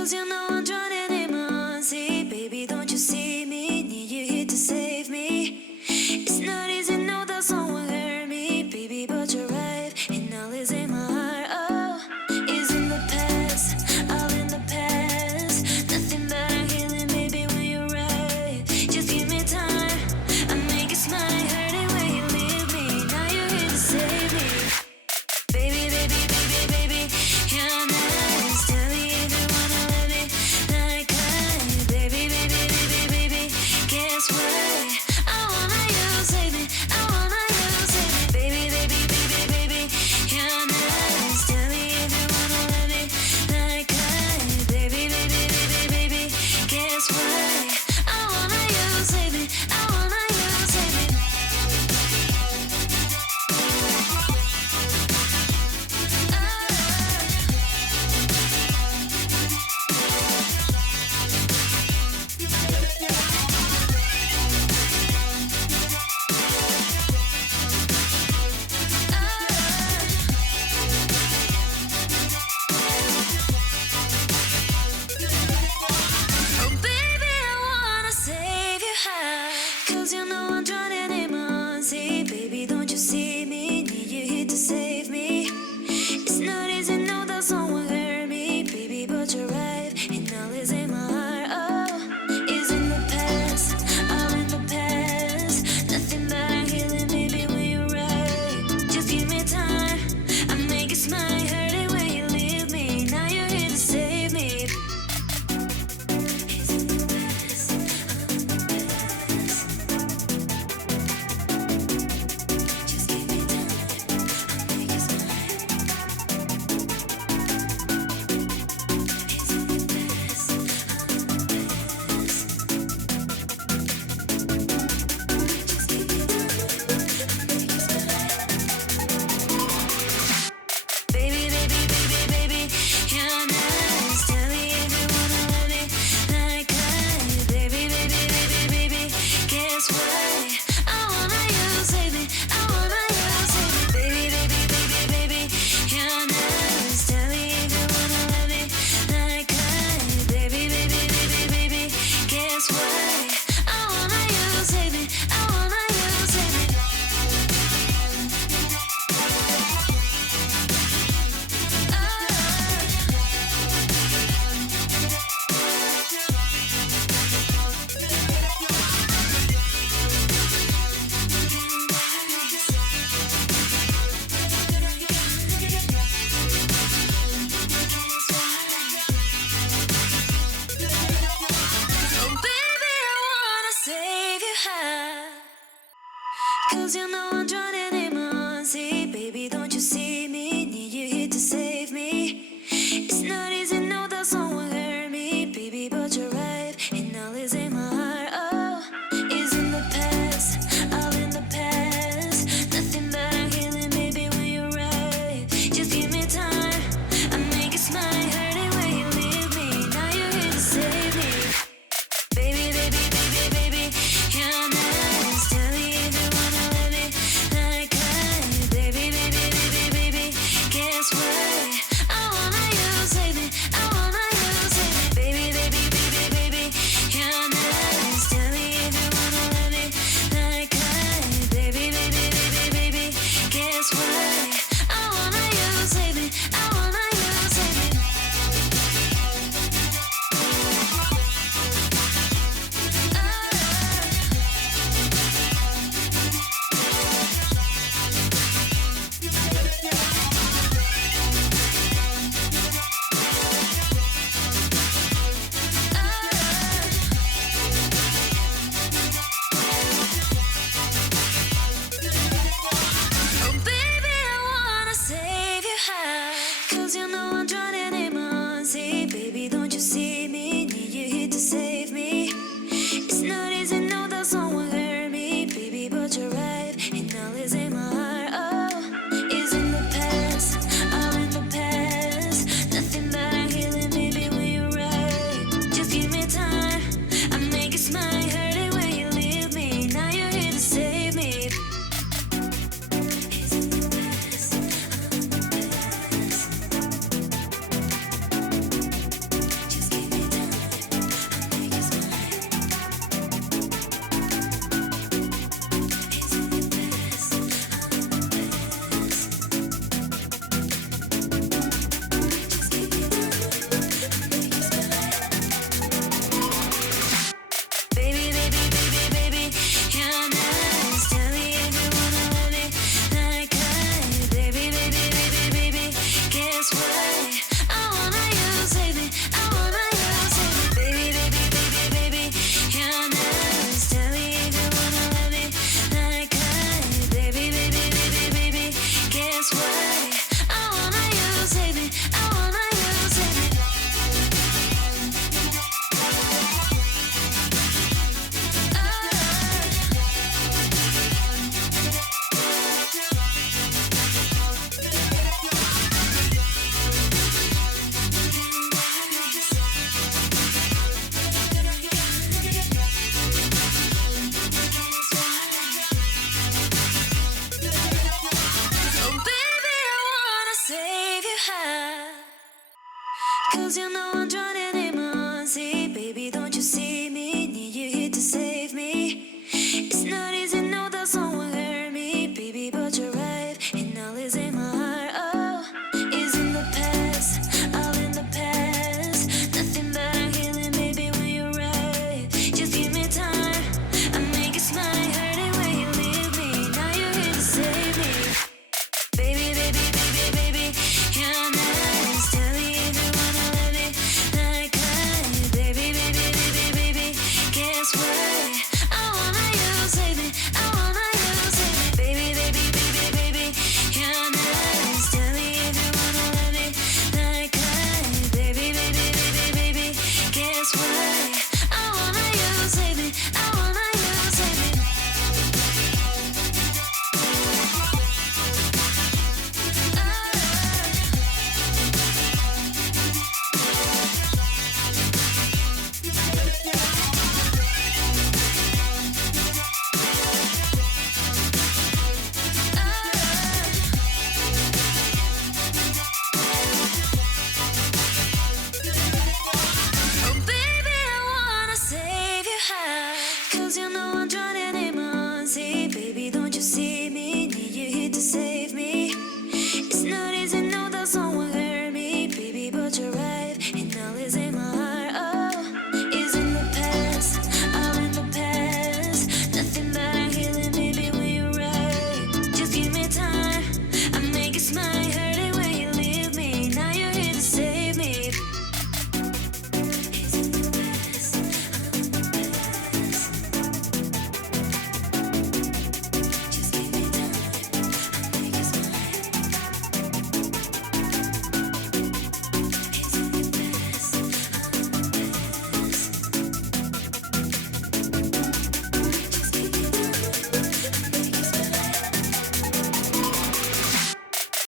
'cause you know I'm drowning in my sea. Baby, don't you see me? Need you here to save me. It's not easy, know that someone hurt me, baby, but you're right, and now it's in my heart. Oh, it's in the past, all in the past. Nothing but a healing, baby, when you're right. Just give me time, I make it smile. Hurting when you leave me, now you're here to save me. Baby, baby, baby, baby, you're nice. Tell me if you wanna let me. Na Cause you know I'm